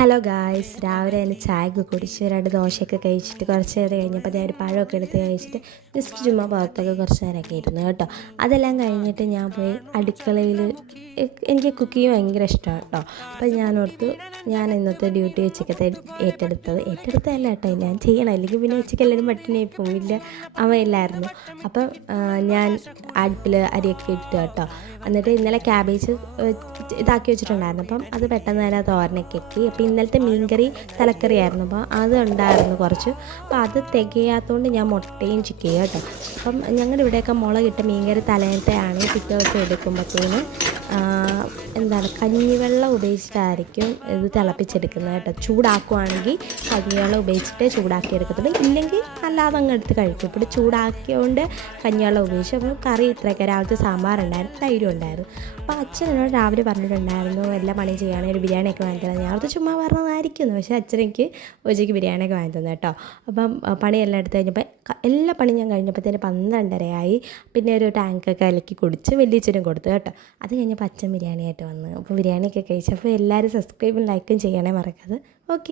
Hello guys, രാവിലെ തന്നെ ചായയൊക്കെ കുടിച്ച് 2 ദോശയൊക്കെ കഴിച്ചിട്ട് കുറച്ച് നേരം കഴിഞ്ഞപ്പോൾ ഞാൻ ഒരു പഴമൊക്കെ എടുത്ത് കഴിച്ചിട്ട് ജസ്റ്റ് ചുമ്മാ പുറത്തൊക്കെ കുറച്ച് നേരമൊക്കെ ഇരുന്നു കേട്ടോ. അതെല്ലാം കഴിഞ്ഞിട്ട് ഞാൻ പോയി അടുക്കളയിൽ. എനിക്ക് കുക്കിങ് ഭയങ്കര ഇഷ്ടമാണ് കേട്ടോ. അപ്പോൾ ഞാൻ ഓർത്തു ഞാൻ ഇന്നത്തെ ഡ്യൂട്ടി ഉച്ചക്കത്തെ ഏറ്റെടുത്തതല്ല കേട്ടോ, ഞാൻ ചെയ്യണം, അല്ലെങ്കിൽ പിന്നെ ഉച്ചയ്ക്ക് എല്ലാവരും പട്ടിണിയായി പോവില്ല, അവയില്ലായിരുന്നു. അപ്പം ഞാൻ അടുപ്പിൽ അരിയൊക്കെ ഇട്ടു കേട്ടോ. എന്നിട്ട് ഇന്നലെ ക്യാബേജ് ഇതാക്കി വെച്ചിട്ടുണ്ടായിരുന്നു, അപ്പം അത് പെട്ടെന്ന് തന്നെ തോരനൊക്കെ ഇട്ടി. അപ്പോൾ ഇന്നലത്തെ മീൻകറി തലക്കറിയായിരുന്നു, അപ്പോൾ അത് ഉണ്ടായിരുന്നു കുറച്ച്. അപ്പോൾ അത് തികയാത്തതുകൊണ്ട് ഞാൻ മുട്ടയും ചിക്കയും കേട്ടോ. അപ്പം ഞങ്ങളുടെ ഇവിടെയൊക്കെ മുളകിട്ട മീൻകറി തലേനത്തെയാണ് പിറ്റേ ദിവസം എടുക്കുമ്പോഴത്തേന് കഞ്ഞിവെള്ളം ഉപയോഗിച്ചിട്ടായിരിക്കും ഇത് തിളപ്പിച്ചെടുക്കുന്നത് കേട്ടോ. ചൂടാക്കുവാണെങ്കിൽ കഞ്ഞിവെള്ളം ഉപയോഗിച്ചിട്ട് ചൂടാക്കി എടുക്കത്തുള്ളൂ, ഇല്ലെങ്കിൽ അല്ലാതെ അങ്ങ് എടുത്ത് കഴിക്കും. ഇപ്പോൾ ചൂടാക്കിയതുകൊണ്ട് കഞ്ഞിവെള്ളം ഉപയോഗിച്ചു. അപ്പോൾ കറി ഇത്രയൊക്കെ, രാവിലത്തെ സാമ്പാറുണ്ടായിരുന്നു, തൈരും ഉണ്ടായിരുന്നു. അപ്പോൾ അച്ഛൻ എന്നോട് രാവിലെ പറഞ്ഞിട്ടുണ്ടായിരുന്നു എല്ലാ പണിയും ചെയ്യുകയാണെങ്കിൽ ഒരു ബിരിയാണിയൊക്കെ വാങ്ങി തരാം. ഞാൻ അത് ചുമ്മാ പറഞ്ഞതായിരിക്കുന്നു, പക്ഷേ അച്ഛനെനിക്ക് ഉച്ചയ്ക്ക് ബിരിയാണിയൊക്കെ വാങ്ങി തന്നെ കേട്ടോ. അപ്പം പണിയെല്ലാം എടുത്ത് കഴിഞ്ഞപ്പോൾ എല്ലാ പണിയും ഞാൻ കഴിഞ്ഞപ്പോഴത്തേന് 12:30 പിന്നെ ഒരു ടാങ്കൊക്കെ കലക്കി കുടിച്ച് വലിയച്ഛനും കൊടുത്തു കേട്ടോ. അത് കഴിഞ്ഞപ്പോൾ അച്ഛൻ ബിരിയാണിയായിട്ട് വന്നു. അപ്പോൾ ബിരിയാണിയൊക്കെ കഴിച്ചു. അപ്പോൾ എല്ലാവരും സബ്സ്ക്രൈബും ലൈക്കും ചെയ്യണേ മറക്കാതെ. ഓക്കെ.